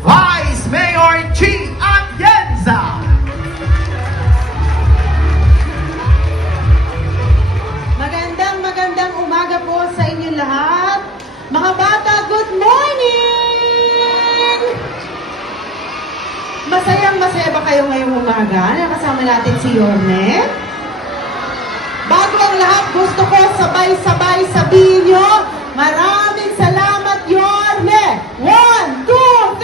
Vice Mayor Chi Atienza. Magandang umaga po sa inyo lahat. Mga bata, good morning! Masaya ba kayo ngayong umaga? Nakasama natin si Yorme. Bago ang lahat, gusto ko sabay-sabay sabihin nyo, maraming salamat, Yorme! 1, 2,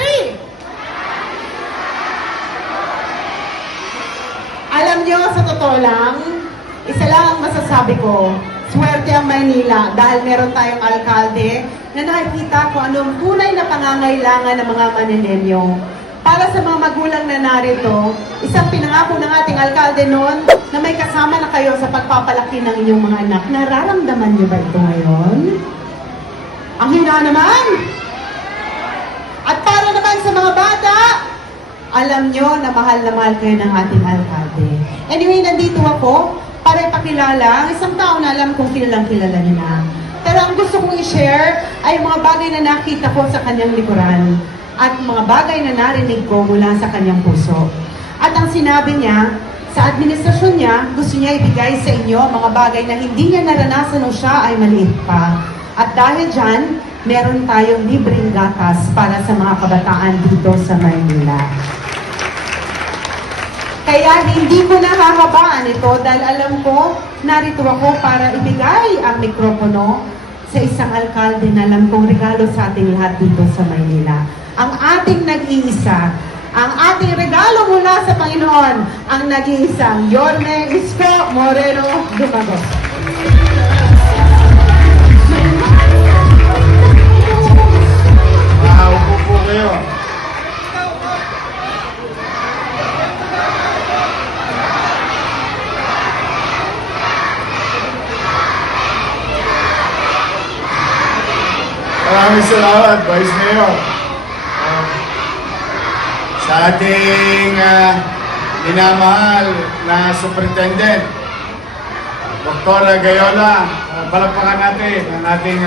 3! Alam nyo, sa totoo lang, isa lang ang masasabi ko, swerte ang Maynila dahil meron tayong alkalde na nakikita ko anong tunay na pangangailangan ng mga Manileño. Para sa mga magulang na narito, isang pinangako ng ating alkalde noon na may kasama na kayo sa pagpapalaki ng inyong mga anak. Nararamdaman niyo ba ito ngayon? Ang hina naman! At para naman sa mga bata, alam nyo na mahal kayo ng ating alkalde. Anyway, nandito ako para ipakilala ang isang tao na alam kong kilalang kilala niyo na. Pero ang gusto kong i-share ay mga bagay na nakita ko sa kanyang likuran at mga bagay na narinig ko mula sa kanyang puso. At ang sinabi niya, sa administrasyon niya, gusto niya ibigay sa inyo mga bagay na hindi niya naranasan nung siya ay maliit pa. At dahil dyan, meron tayong libreng gatas para sa mga kabataan dito sa Maynila. Kaya hindi ko nahahabaan ito dahil alam ko, narito ako para ibigay ang mikropono sa isang alkalde na alam kong regalo sa ating lahat dito sa Maynila. Ang ating nag-iisa, ang ating regalo mula sa Panginoon, ang nag-iisang Yorme Isko Moreno Dumagos. Upo po kayo. Maraming salamat, Vice Mayor. Sa ating minamahal na Superintendent, Dr. Gayola, palakpakan natin ang ating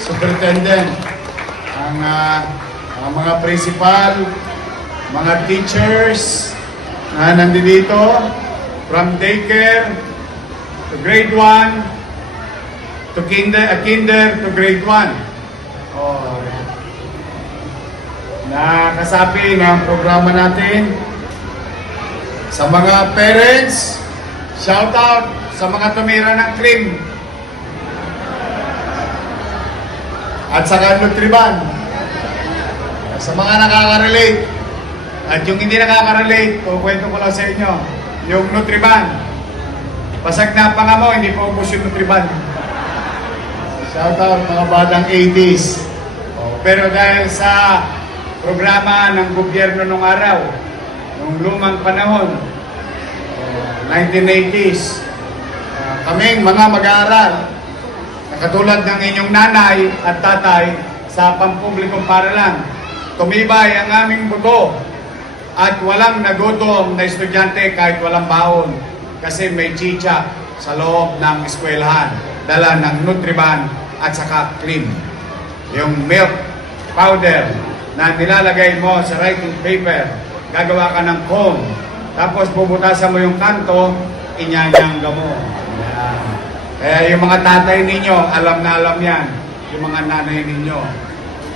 Superintendent, ang mga principal, mga teachers na nandito, from daycare to grade 1, to kinder to grade 1. Nakasapi ng programa natin sa mga parents, shout out sa mga tumira ng cream at sa Nutriban, sa mga nakaka-relate at yung hindi nakaka-relate, kukwento ko lang sa inyo yung Nutriban, basag na panga mo, hindi pa ubos yung Nutriban. Shout out mga batang 80s. Pero dahil sa programa ng gobyerno nung araw, nung lumang panahon, 1980s, kaming mga mag-aaral, na katulad ng inyong nanay at tatay sa pampublikong paralan, tumibay ang aming buto at walang nagutom na estudyante kahit walang baon kasi may chicha sa loob ng eskwelahan, dala ng Nutriban at saka cream. Yung milk powder na nilalagay mo sa writing paper, gagawa ka ng cone, tapos bubutasan mo yung kanto, inyanyangga mo. Yan. Kaya yung mga tatay ninyo, alam na alam yan, yung mga nanay ninyo.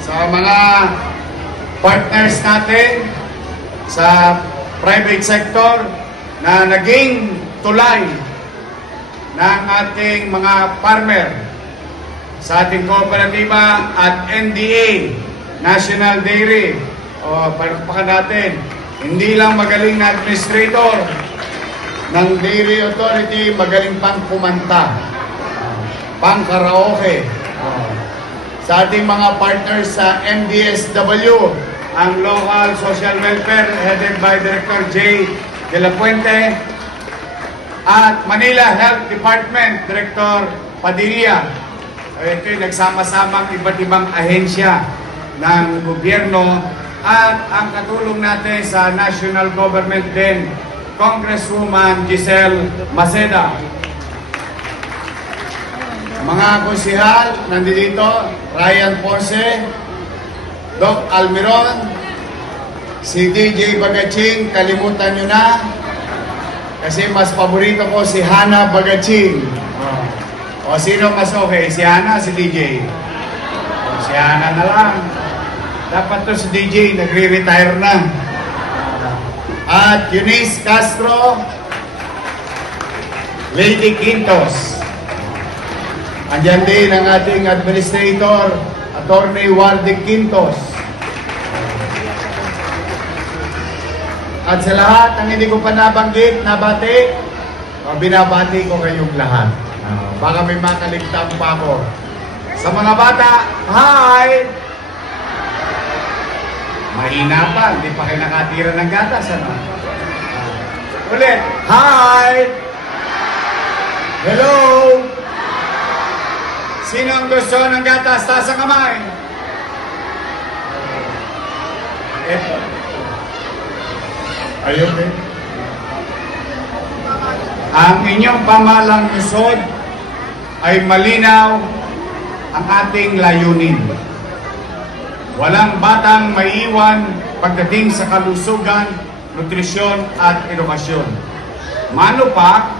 Sa mga partners natin sa private sector na naging tulay ng ating mga farmer sa ating kooperatiba at NDA, National Dairy, palakpakan natin. Hindi lang magaling na administrator ng Dairy Authority, magaling pang kumanta, pang karaoke. Sa ating mga partners sa MDSW, ang Local Social Welfare headed by Director J. De La Puente, at Manila Health Department Director Padilla. Ito yung nagsama-samang iba't ibang ahensya ng gobyerno at ang katulong natin sa national government din, Congresswoman Giselle Maceda. Mga konsihal, nandito, Ryan Ponce, Doc Almiron, si DJ Bagaching, kalimutan nyo na. Kasi mas paborito ko si Hana Bagaching. O sino mas okay? Si Hana, si DJ? O, si Hana na lang. Dapat to si DJ, nagre-retire na. At Eunice Castro, Lady Quintos. Andyan din ang ating administrator, Attorney Wardy Quintos. At sa lahat ang hindi ko pa nabanggit, nabati, binabati ko kayong lahat. Baka may makaligtaan pa ako. Sa mga bata, hi! Mahina pa, hindi pa kayo nakatira ng gatas, ano? Ulit, hi! Hello! Sino ang gusto ng gatas? Taas ang kamay! Eto. Ayun din. Ang inyong pamalang lusod ay malinaw ang ating layunin. Walang batang maiiwan pagdating sa kalusugan, nutrisyon at edukasyon. Mano pa,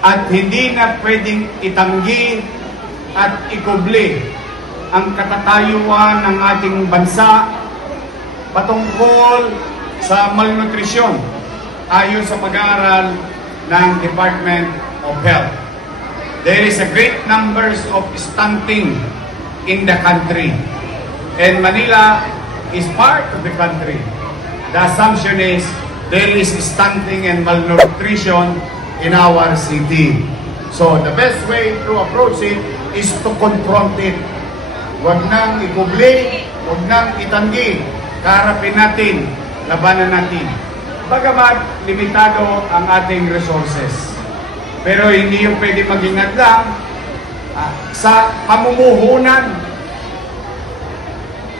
at hindi na pwedeng itanggi at ikubli ang katatayuan ng ating bansa patungkol sa malnutrisyon ayon sa pag-aaral ng Department of Health. There is a great numbers of stunting in the country, and Manila is part of the country. The assumption is there is stunting and malnutrition in our city. So the best way to approach it is to confront it. Huwag nang ikubli, huwag nang itanggi. Kaharapin natin, labanan natin. Bagamat limitado ang ating resources. Pero hindi yung pwede maging hadlang sa pamumuhunan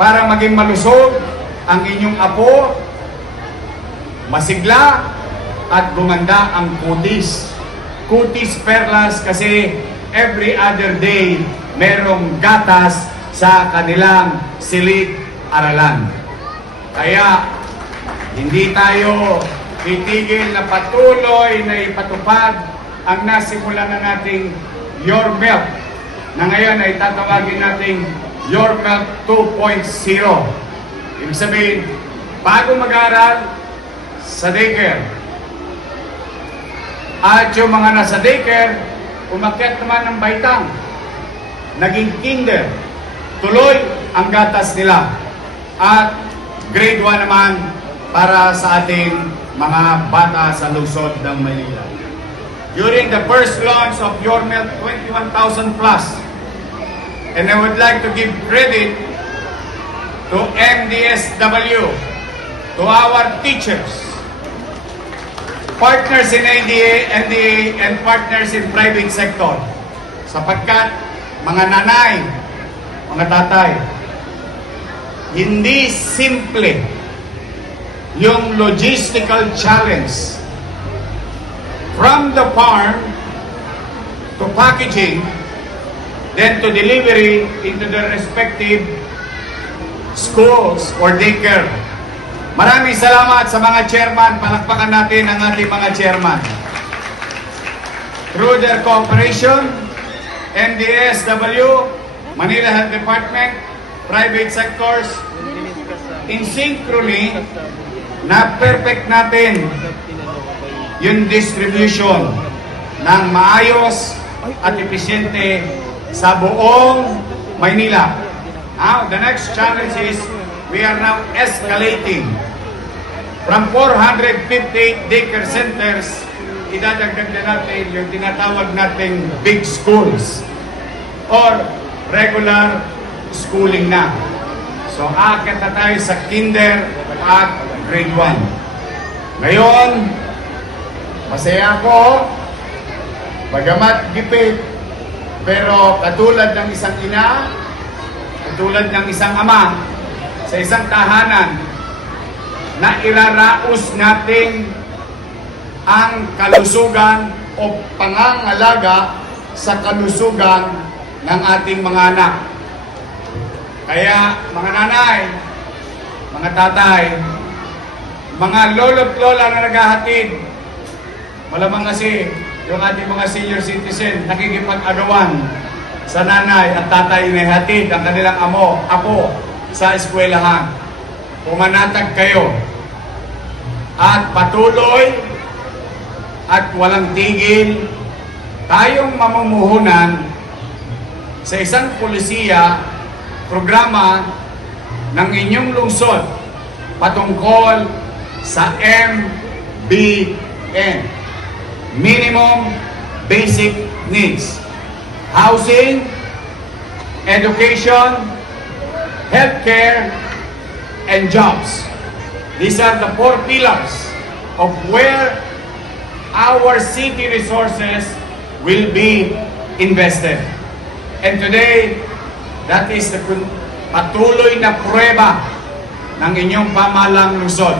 para maging malusog ang inyong apo, masigla, at gumanda ang kutis. Kutis perlas kasi every other day merong gatas sa kanilang silid-aralan. Kaya hindi tayo titigil na patuloy na ipatupad ang nasimulan na nating Your Milk, na ngayon ay tatawagin nating Your Milk 2.0. Ibig sabihin, bago mag-aral sa daycare, at yung mga nasa daycare, umakyat naman ng baitang, naging kinder, tuloy ang gatas nila. At grade 1 naman para sa ating mga bata sa lungsod ng Manila. During the first launch of Your Milk, 21,000 plus. And I would like to give credit to MDSW, to our teachers, partners in NDA, and partners in private sector. Sapagkat mga nanay, mga tatay, hindi simple yung logistical challenge from the farm to packaging, then to delivery into their respective schools or daycare. Maraming salamat sa mga chairman. Palakpakan natin ang ating mga chairman. Through their cooperation, MDSW, Manila Health Department, private sectors, in synchrony, na-perfect natin yung distribution ng maayos at episyente sa buong Maynila. Now, the next challenge is we are now escalating from 458 daycare centers, idadagdag na natin yung tinatawag nating big schools or regular schooling na. So, aakit na tayo sa kinder at grade 1. Ngayon, masaya ako, bagamat gipit, pero katulad ng isang ina, katulad ng isang ama, sa isang tahanan, na iraraos natin ang kalusugan o pangangalaga sa kalusugan ng ating mga anak. Kaya mga nanay, mga tatay, mga lolo't lola na naghahatid, malamang kasi yung ating mga senior citizen nakikipag-agawan sa nanay at tatay na ihatid ang kanilang apo sa eskwelahan. Pumanatag kayo at patuloy at walang tigil tayong mamumuhunan sa isang polisiya programa ng inyong lungsod patungkol sa MBN, Minimum Basic Needs, housing, education, healthcare, and jobs. These are the 4 pillars of where our city resources will be invested. And today, that is the patuloy na pruweba ng inyong pamahalang lungsod.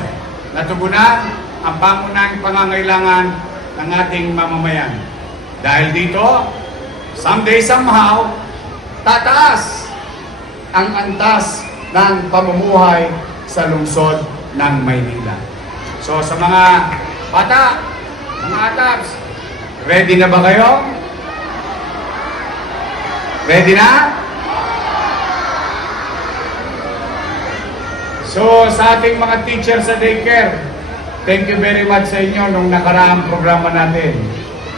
Natugunan ang pangunahing pangangailangan ng ating mamamayan. Dahil dito, someday somehow, tataas ang antas ng pamumuhay sa lungsod ng Maynila. So sa mga bata, mga atabs, ready na ba kayo? Ready na? So sa ating mga teacher sa daycare, thank you very much sa inyo nung nakaraang programa natin.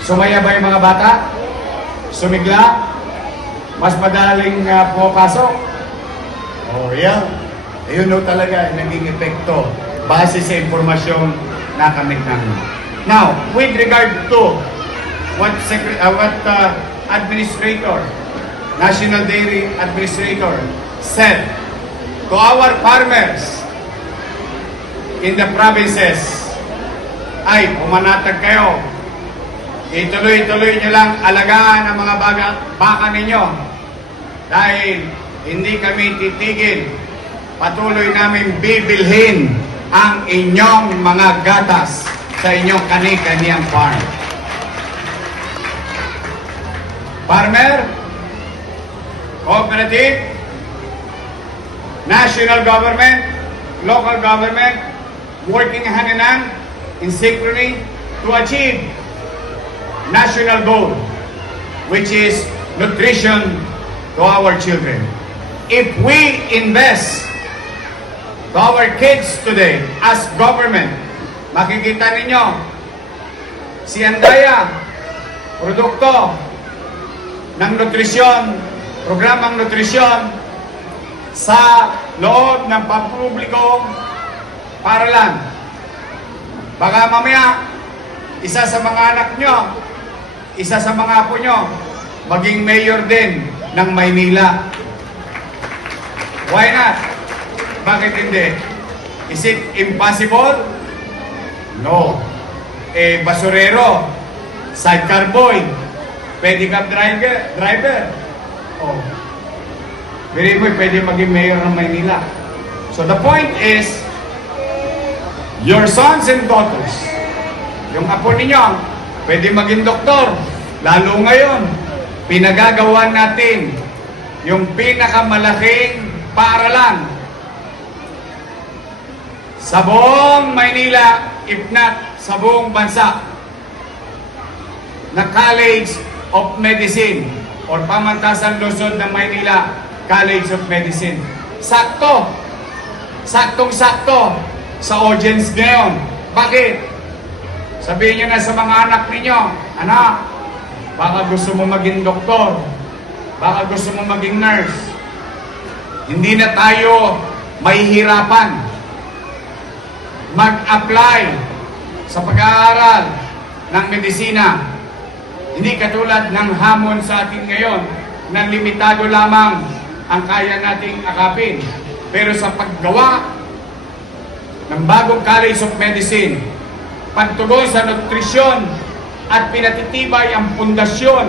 Sumaya ba yung mga bata? Sumigla? Mas madaling pumapasok? Oh, yeah. Ayun no talaga, naging epekto base sa impormasyon na kamit namin. Now, with regard to what Administrator, National Dairy Administrator said to our farmers in the provinces, ay pumanatag kayo. Ituloy-tuloy nyo lang alagaan ang mga baka ninyo dahil hindi kami titigil. Patuloy namin bibilhin ang inyong mga gatas sa inyong kani-kaniyang farm. Farmer, cooperative, national government, local government, working hand in hand in synchrony to achieve national goal, which is nutrition to our children. If we invest to our kids today as government, makikita ninyo si Andaya, produkto ng nutrisyon, programang nutrisyon sa loob ng pampublikong paaralan. Baka mamaya, isa sa mga anak nyo, isa sa mga apo nyo, maging mayor din ng Maynila. Why not? Bakit hindi? Is it impossible? No. Basurero, sidecar boy, pedicab driver. Oh. Very mo, pwede maging mayor ng Maynila. So the point is, your sons and daughters, yung apo ninyo, pwede maging doktor. Lalo ngayon, pinagagawa natin yung pinakamalaking paaralan sa buong Maynila, if not sa buong bansa, na College of Medicine or Pamantasan Luzon ng Maynila College of Medicine. Sakto! Saktong-sakto sa audience ngayon. Bakit? Sabihin nyo na sa mga anak ninyo, anak, baka gusto mo maging doktor, baka gusto mo maging nurse. Hindi na tayo mahihirapan mag-apply sa pag-aaral ng medisina. Hindi katulad ng hamon sa atin ngayon na limitado lamang ang kaya nating akapin. Pero sa paggawa ng bagong College of Medicine, pagtugon sa nutrisyon at pinatitibay ang pundasyon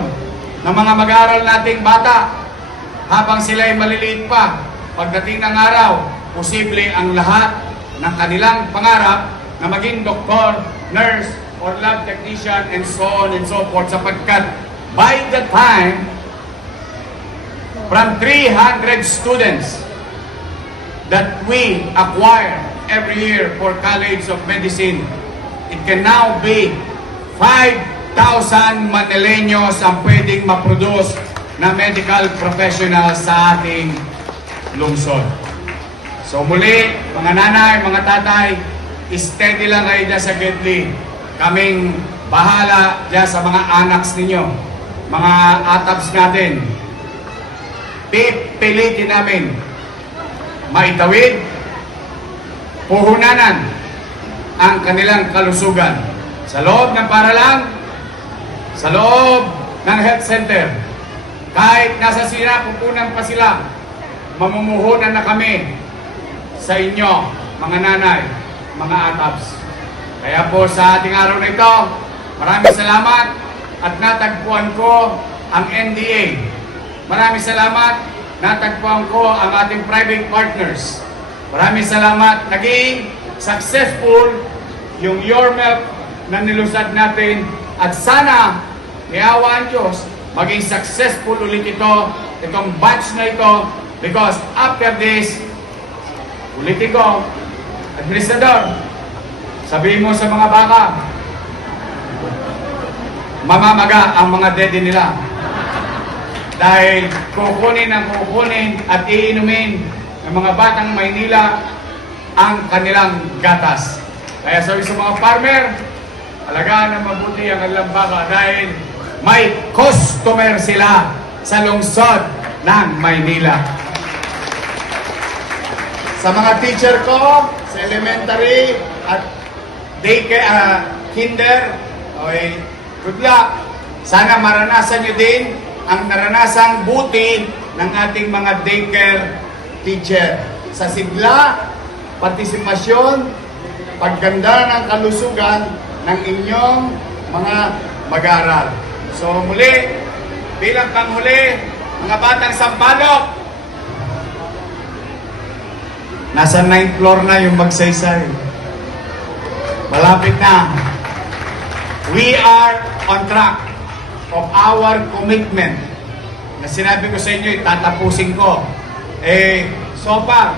ng mga mag-aaral nating bata habang sila ay maliliit pa. Pagdating ng araw, posible ang lahat ng kanilang pangarap na maging doktor, nurse, or lab technician, and so on and so forth, sapagkat by the time from 300 students that we acquire every year for College of Medicine, it can now be 5,000 Manileños ang pwedeng maproduce na medical professionals sa ating lungsod. So muli, mga nanay, mga tatay, steady lang kayo dyan sa Gedli. Kaming bahala dyan sa mga anaks ninyo, mga atabs natin. Pipilitin namin maitawid, puhunanan ang kanilang kalusugan sa loob ng paralan, sa loob ng health center. Kahit nasa sinapupunan pa sila, mamumuhunan na kami sa inyo, mga nanay, mga atabs. Kaya po sa ating araw na ito, maraming salamat at natagpuan ko ang NDA. Maraming salamat, natagpuan ko ang ating private partners. Maraming salamat, naging successful yung Your Milk na nilusad natin at sana, niawa ang Diyos, maging successful ulit itong batch na ito because after this, ulitin ko, Administrador, sabihin mo sa mga baka, mamamaga ang mga dede nila. Dahil kukunin at iinumin ng mga batang Maynila ang kanilang gatas. Kaya sabi sa mga farmer, alagaan na mabuti ang kanilang baka dahil may customer sila sa lungsod ng Maynila. Sa mga teacher ko, sa elementary at kinder, okay, good luck. Sana maranasan nyo din ang naranasang buti ng ating mga daycare teacher. Sa sigla, partisipasyon, pagganda ng kalusugan ng inyong mga mag-aaral. So muli, bilang panghuli, mga batang Sampaloc, nasa 9th floor na yung magsaysay. Malapit na. We are on track of our commitment na sinabi ko sa inyo, itatapusin ko. So far,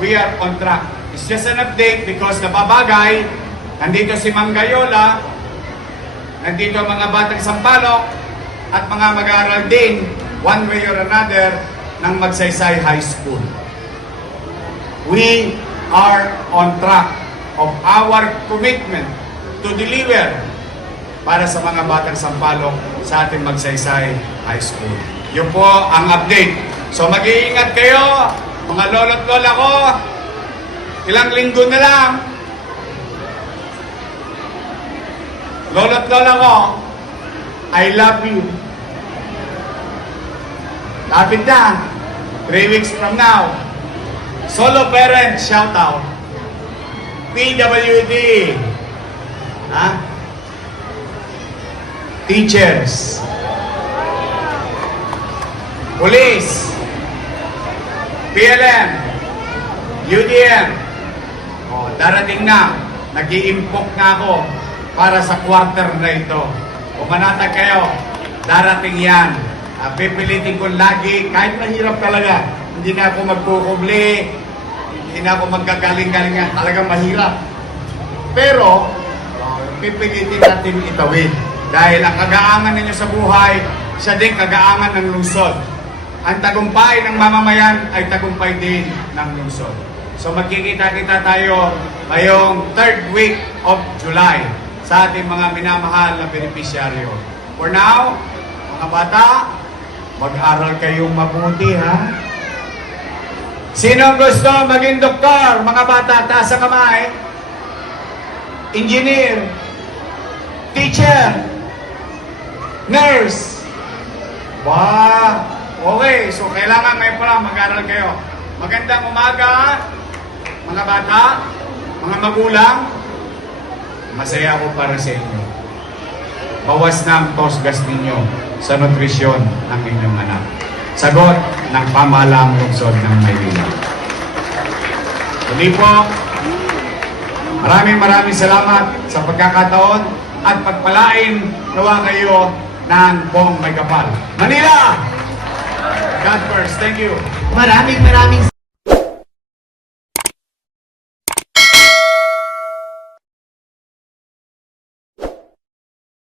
we are on track. It's just an update because nababagay, nandito si Mang Gayola, nandito ang mga batang Sampaloc, at mga mag-aaral din, one way or another, ng Magsaysay High School. We are on track of our commitment to deliver para sa mga batang Sampaloc sa ating Magsaysay High School. Yun po ang update. So mag-iingat kayo, mga lolo't lola ko. Ilang linggo na lang. Lolo't lola ko, I love you. Lapit na. 3 weeks from now. Solo parents, shout out. PWD. Teachers. Police. PLM. UDM. Darating na. Nag-i-impok na ako para sa quarter na ito. Kung manatag kayo, darating yan. Pipilitin ko lagi, kahit mahirap talaga. Hindi na ako magkukubli, hindi na ako magkagaling-galingan. Talagang mahirap. Pero, pipilitin natin itawid. Dahil ang kagaangan ninyo sa buhay, siya din kagaangan ng lungsod. Ang tagumpay ng mamamayan ay tagumpay din ng lungsod. So magkikita-kita tayo ngayong 3rd week of July sa ating mga minamahal na beneficiaryo. For now, mga bata, mag-aral kayong mabuti, ha? Sino gusto maging doktor? Mga bata, taas sa kamay. Engineer, teacher, nurse. Wow! Okay, so kailangan ngayon pala mag-aral kayo. Magandang umaga, mga bata, mga magulang. Masaya ako para sa inyo. Bawas na ang tosgas ninyo sa nutrisyon ng inyong anak. Sagot ng pamahalaang lungsod ng Maynila. Muli po, maraming salamat sa pagkakataon at pagpalain nawa kayo ng buong may kapal. Manila! God first. Thank you. Maraming